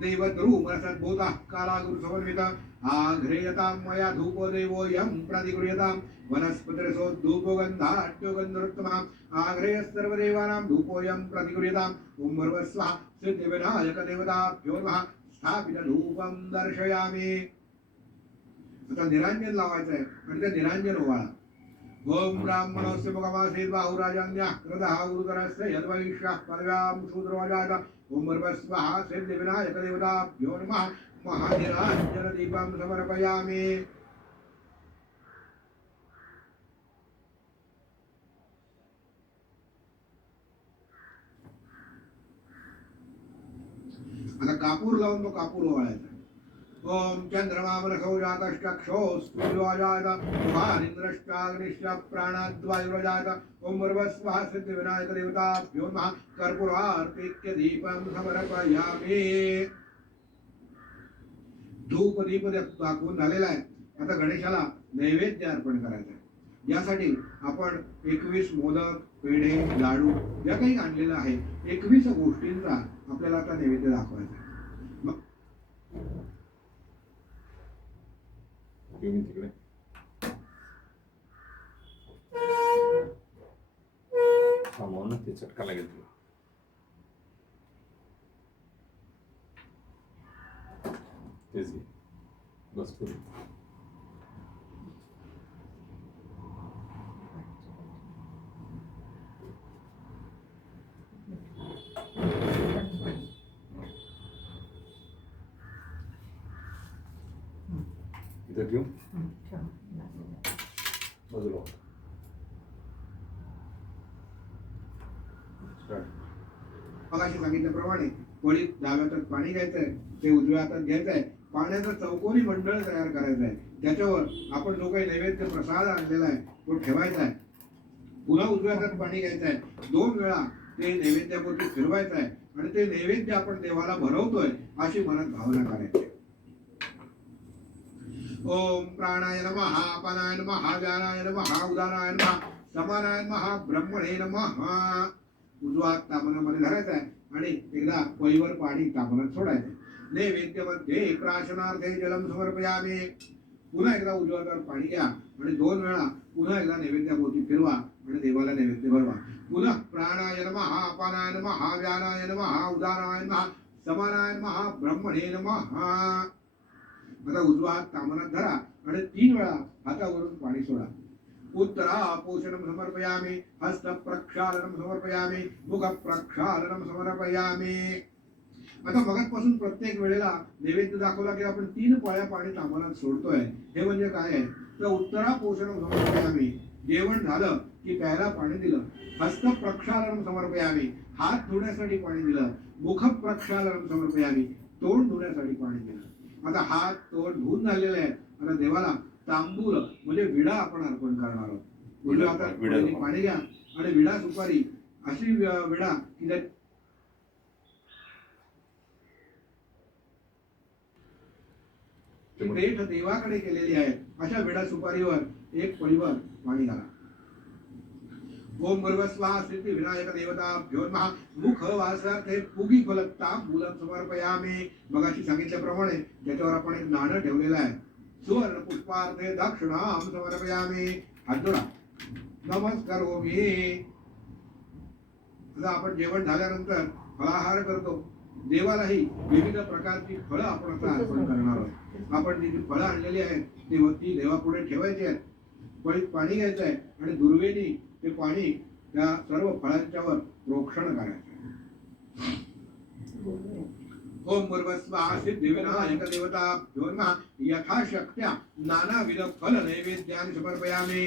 देवद्रुमरसद्भूतः कालागुरुसमन्वितः आघ्रेयतां मया धूपोदेवोऽयं प्रतिगृह्यतां वनस्पतिरसोद्धूपो गन्धाढ्यो गन्धरोत्तमः आघ्रेयः सर्वदेवानां धूपोऽयं प्रतिगृह्यताम् ॐ भर्वस्वः सिद्धिविनायकदेवताभ्यो नमः स्थापितधूपं दर्शयामि। आता निरांजन लावायचं आहे आणि ते निरांजन ओवाळा। ओम ब्राह्मणस्य मुखमासीत् बाहुराजन्यः कृतः उरुतरस्य यद्वैश्यः परव्यां शूद्रोजात ओम भर्वस्वः सिद्धिविनायकदेवताभ्यो नमः महानिराञ्जनदीपं समर्पयामि। आता कापूर लावून तो कापूर ओवाळायचा। ओम चंद्रमामनसौ जातश्चक्षुस्त्रियोजात महानिन्द्रश्चाग्निश्च प्राणाद्वायुर्जात ओम भर्वस्वः सिद्धिविनायकदेवताभ्यो नमः कर्पूरार्तिक्यदीपं समर्पयामि। धूप दीप दाखवून झालेला आहे। आता गणेशाला नैवेद्य अर्पण करायचा आहे। यासाठी आपण 21 मोदक पेढे लाडू या काही आणलेलं आहे 21 गोष्टींचा आपल्याला आता नैवेद्य दाखवायचा आहे। तिकडे म्हणून ते चटका लागेल तुला तेच बस पुढे इधर क्यों बाजूला मगाशी सांगितल्याप्रमाणे वळीत डाव्या हातात पाणी घ्यायचंय ते उजव्या हातात घ्यायचंय पाण्याचं चौकोनी मंडळ तयार करायचं आहे त्याच्यावर आपण जो काही नैवेद्य प्रसाद आणलेला आहे तो ठेवायचा आहे पुन्हा उजव्या हातात पाणी घ्यायचं आहे 2 वेळा ते नैवेद्यापुरती फिरवायचं आहे आणि ते नैवेद्य आपण देवाला भरवतोय अशी मनात भावना करायची। ओम प्राणाय नमः अपानाय नमः व्यानाय नमः उदानाय नमः समानाय नमः ब्रह्मणे नमः उजवा हात तामनामध्ये धरायचा आहे आणि एकदा पळीवर पाणी तामनात सोडायचं। नैवेद्यमध्ये प्राशनार्थे जलम समर्पयामि पुन्हा एकदा उजव्या हातावर पाणी घ्या आणि 2 वेळा पुन्हा एकदा नैवेद्याभोवती फिरवा आणि देवाला नैवेद्य भरवा। पुन्हा प्राणाय नमः अपानाय नमः व्यानाय नमः उदानाय नमः समानाय नमः ब्रह्मणे नमः। आता उजवा हात तामनात धरा आणि 3 वेळा हातावरून पाणी सोडा। उत्तरापोषणं समर्पयामि हस्त प्रक्षालनं समर्पयामि मुख प्रक्षालनं समर्पयामि। आता मगापासून प्रत्येक वेळेला नैवेद्य दाखवला की आपण 3 पळ्या पाणी तामनात सोडतोय हे म्हणजे काय आहे तर उत्तरापोषणं समर्पयामि जेवण झालं की प्यायला पाणी दिलं। हस्त प्रक्षालनं समर्पयामि हात धुण्यासाठी पाणी दिलं। मुख प्रक्षालनं समर्पयामि तोंड धुण्यासाठी पाणी दिलं। आता हात तोंड धुवून झालेले आहे आता देवाला तांबूल म्हणजे विडा आपण अर्पण करणार आहोत। उजव्या हातात पाणी घ्या आणि विडा सुपारी अशी विडा की पेठ देवाकडे केलेली आहे अशा विडा सुपारीवर 1 पळीवर पाणी घाला। ओम भर्वस्वः सिद्धिविनायकदेवताभ्यो नमः मुखवासार्थे पुगी फलतांबूलं समर्पयामि। मगाशी सांगितल्याप्रमाणे त्याच्यावर आपण एक नाणं ठेवलेलं आहे। सुवर्ण पुष्पार्थे दक्षिणां समर्पयामि हात जोडा नमस्कारोमि। आता आपण जेवण झाल्यानंतर फलाहार करतो देवालाही विविध प्रकारची फळं आपण आता अर्पण करणार आहोत। आपण जी फळं आणलेली आहेत ती देवापुढे ठेवायची आहेत। पळीत पाणी घ्यायचं आहे आणि दुर्वेनी ते पाणी त्या सर्व फळांच्यावर प्रोक्षण करायचं। ओम भर्वस्वः सिद्धिविनायकदेवताभ्यो नमः यथाशक्त्या नानाविध फल नैवेद्यानि समर्पयामि।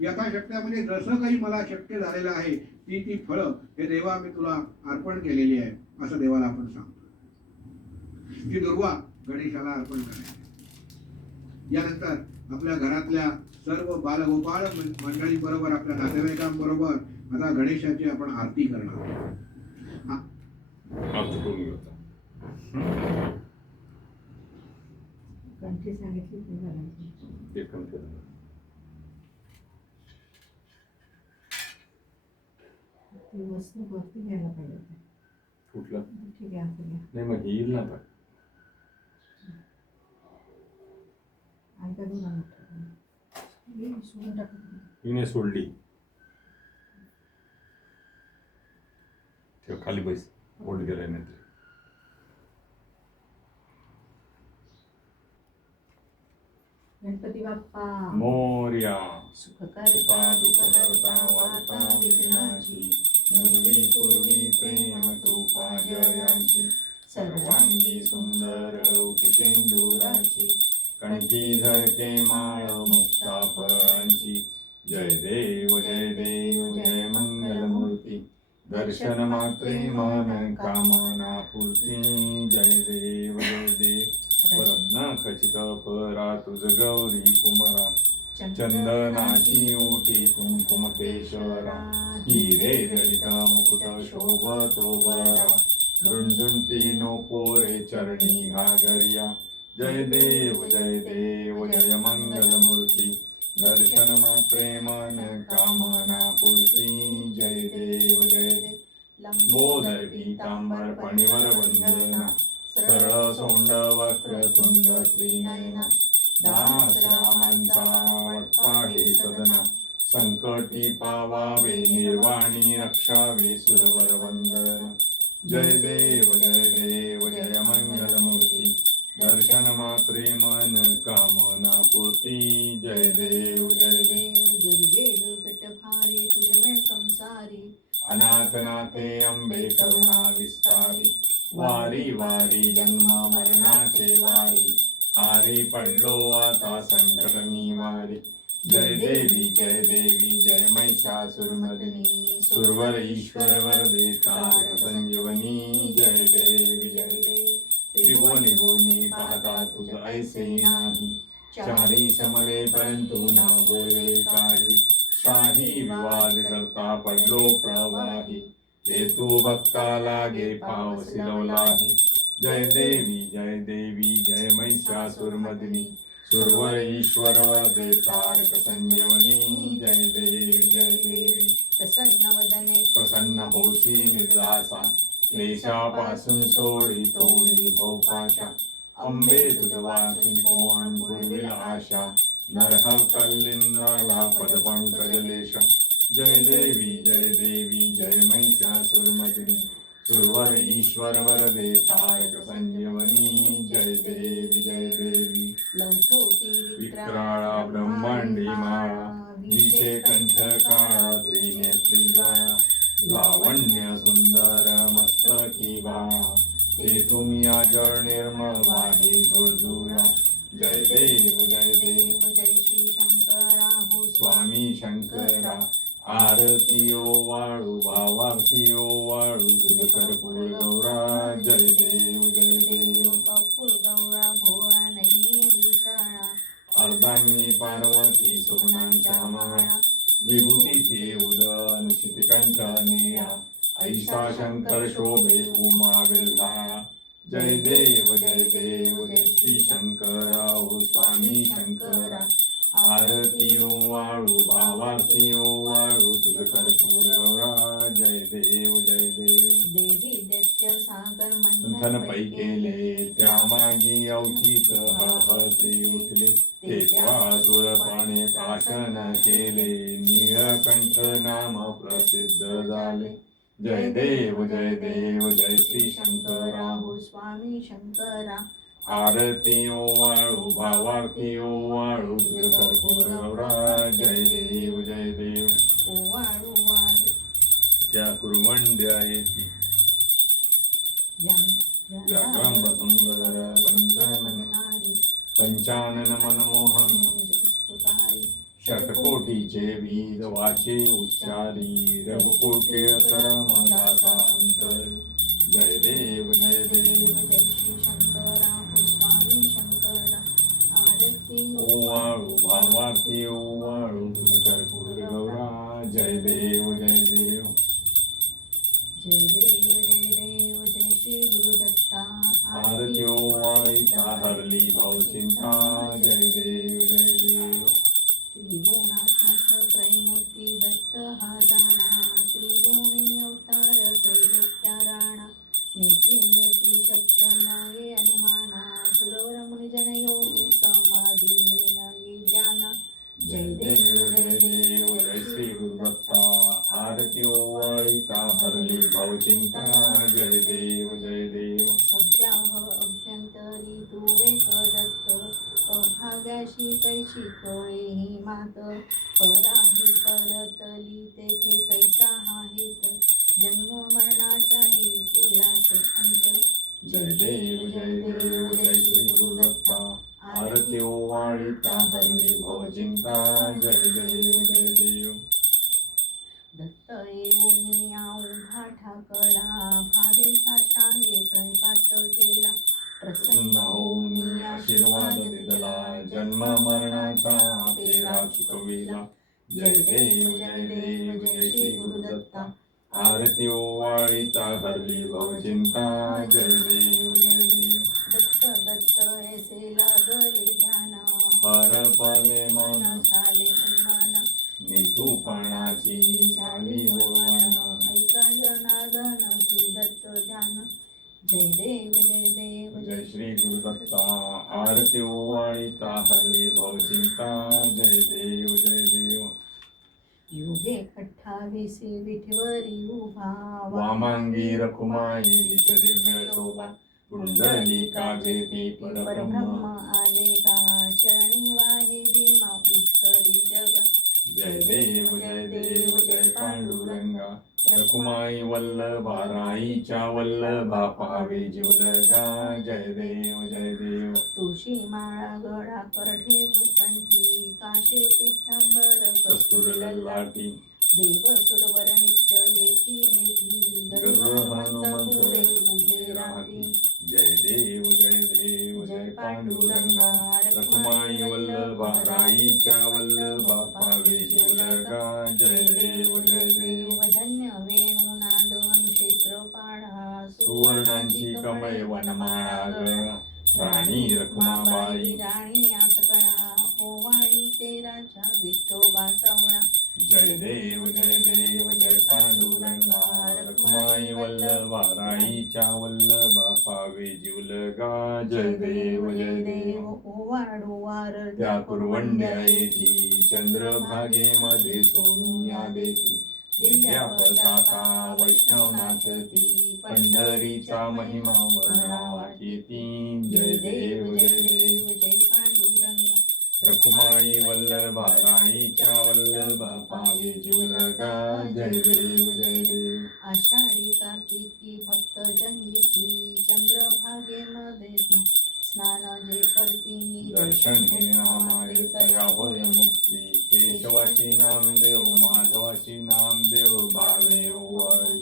यथाशक्त्या म्हणजे जसं काही मला शक्य झालेलं आहे ती फळं हे देवा मी तुला अर्पण केलेली आहे असं देवाला आपण सांगतो। ती दुर्वा गणेशाला अर्पण करायची। यानंतर आपल्या घरातल्या सर्व बालगोपाळ मंडळी बरोबर आपल्या नातेवाईकांबरोबर आता गणेशाची आपण आरती करणार कंठी सांगितली ती वस्तू वरती घ्यायला पाहिजे। कुठलं ठीक आहे नाही मग येईल ना पण हिने सोडली. ठेव खाली बैस. ओढ गेलाय नाही तर. गणपती बाप्पा मोरया. सुख करता दुःख हरता वार्ता विघ्नाची नुरवी पूर्वी प्रेम कृपा जयांची सर्वांगी सुंदर उठिकेंदुराची कंठी झळके माळ मुक्ता फळांची. जय देव जय देव जय मंगलमूर्ती. दर्शन मात्रे मन कामना पूर्ती. जय देव जय देव. रत्न खचित परा तुझ गौरी कुमरा. चंदनाची ओटी कुंकुम केशरा. हिरे जडित मुकुट शोभतो बरा. रुंजुंटी नो पोरे चरणी घागरिया. जय देव जय मंगलमूर्ती. दर्शन मात्रे मन कामना पूर्ती. जय देव जय देव. लंबोदर पीतांबर फणीवर वंदना. सरळ सोंड वक्रतुंड त्रिनयना. दास रामांचा वटपाहे सदना. संकटी पावावे निर्वाणी रक्षावे सुरवर वंदना. जय देव जय मंगलमूर्ती. दर्शन मात्रे मन कामना पूर्ती. जय देव जय देव. दुर्गे दुर्गट भारी तुझे संसारी अनाथ नाथे अंबे करुणा विस्तारी. वारी वारी जन्म मरणाचे वारी. हारी पडलो आता संकट निवारी. जय देवी जय महिषासुरमर्दिनी. सुरवर ईश्वर वरदे तारक संजीवनी. जय देवी जय देवी. त्रिभुवनी भूमी पाहता तुझ ऐसे नाही. चारी समरे परंतु न बोले काही. शाही विवाद करता पडलो प्रवाही. ते तू भक्ता लागे पाव सिरवलाही. जय देवी जय महिषासुरमर्दिनी. सुरवर ईश्वर वरदे तारक संजीवनी. जय देवी. प्रसन्न वदने प्रसन्न होशी निर्दासा. क्लेशापासून सोडी तोडी भवपाशा. अंबे तुझ वाचून कोण पुरविल आशा. नरहर कलिंद्राला पदपंकजलेश. जय देवी जय महिषासुरमर्दिनी. सुरवर ईश्वर वरदे तारक संजीवनी. जय देवी. लवथोती विक्राळा ब्रह्मांडी माळा. विषे कंठ काळा त्रिनेत्री ज्वाळा. लावण्य सुंदर मस्तकी बाळा. ते तुम्ही जळ निर्मळ वाही जुळजुळा. जय देव जय श्री शंकरा हो स्वामी शंकरा. आरती ओ वाळू भावारती ओ वाळू तुझ कर्पूर गौरा. जय देव. कपूर गौरा भोळा नाही विषाणा. अर्धांगी पार्वती सोनांच्या माळा. विभूतीचे उदन शितिकंठ निळा. ऐसा शंकर शोभे उमा विल्हाळा. जय देव जय श्री शंकरा हो स्वामी शंकरा. आरती ओ वाळू भावारती ओ वाळू तुझ कर्पूर गौरा. जय देव देवी दैत्य सागर मंथन पै केले. त्या मागी अवचित हळहळते उठले. तेव्हा सुरपाने प्राशन केले. नीळकंठ नाम प्रसिद्ध झाले. जय देव जय श्री शंकरा हो स्वामी शंकरा. आरती ओ वाळू भावारती ओ वाळू तुझ कर्पूर गौरा. जय देव. ओ वाळू वाळू त्या कुरवंड्या येती. व्याघ्रांब सुंदर पंचमनारी पंचानन मनमोहन. पुकारी शतकोटीचे बीज वाचे उच्चारी. रघुकुटे मदासा अंतरी. जय देव जय श्री शंकरा हो स्वामी शंकरा. आरती ओ वाळू भावारती ओ वाळू तुझ कर्पूर गौरा. जय देव जय श्री गुरुदत्ता. आरती ओ वाळीता हरली भवचिंता. जय देव. त्रिगुणात्मक त्रैमूर्ती दत्त हा जाणा. त्रिगुणी अवतार त्रैलोक्या राणा. नेती शक्त नाये अनुमाना. सुरवर मुनिजन योगी समाधी लेना. हरली भवचिंता जय देव जय देव सद्याह अभ्यंतरी तू एक दत्त अभाग्याशी कैशी कळे ही मात पराही परतली तेथे कैसा हा हेत जन्म मरणाच्याही तुलासे अंत जय देव जय श्री गुरुदत्ता आरती ओवाळिता हरली भवचिंता जय देव जय देव दत्त येऊनी उभा ठाकला भावे साष्टांगे प्रणिपात केला प्रसन्न होऊनी आशीर्वाद दिला जन्म मरणाचा पेरा चुकविला जय देव जय श्री गुरुदत्ता आरती ओवाळिता हरली भवचिंता जय देव जय देव दत्त दत्त ऐसे लागले ध्यान हरपले मन शाले उन्मान नितूपणाची शाली वळवण ऐका जनार्दन श्री दत्त ध्यान जय देव जय श्री गुरुदत्ता आरती ओवाळिता हरली भवचिंता जय देव जय देव युगे 28 विठवरी उभा वामांगी रखुमाई दिश दिव्य शोभा पुंडलिकाचे ती परब्रह्म आले का चरणी वाहे भीमा उत्तरी जग जय देव जय पांडुरंगा रखुमाई वल्लभा राईच्या वल्लभा पावे जिवलगा जय देव तुळशी माळा गळा कर ठेवू कंठी काशे पित्तांबर कस्तुर ललाटी देव सुरवर नित्य येती भेटी गरुड हनुमंत पुढे उभे राहती जय देव जय पांडुरंगा रखुमाई वल्लभा राईच्या वल्लभा पावे जिवलगा जय देव धन्य वेणुनाद अनुक्षेत्र पाढा सुवर्णांची कमळे वनमाळा गळा राणी रखुमाबाई राणी आसकळा ओवाळी तेराच्या विठोबा सावळा जय देव जय पांडुरंगा रखुमाई वल्लभा राईच्या वल्लभा पावे जिवलगा जय देव ओवाळू वार त्या कुरवंड्या येती चंद्रभागेमध्ये सोनिया देती दिव्या पताका वैष्णव नाचती पंढरीचा महिमा वर्णावाची ती जय देव जय पांडुरंगा रखुमाई वल्लभा राईच्या वल्लभा पावे जिवलगा जय देव आषाढी कार्तिकी भक्त जनिती चंद्रभागेमध्ये स्नान जे करती दर्शन हे नामाले तया होय मुक्ती केशवाची नामदेव माधवाची नामदेव भावे ओवाळी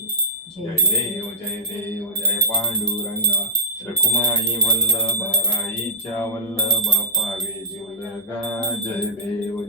जय देव जय पांडुरंगा रखुमाई वल्लभा राईच्या वल्लभा पावे जिवलगा जय देव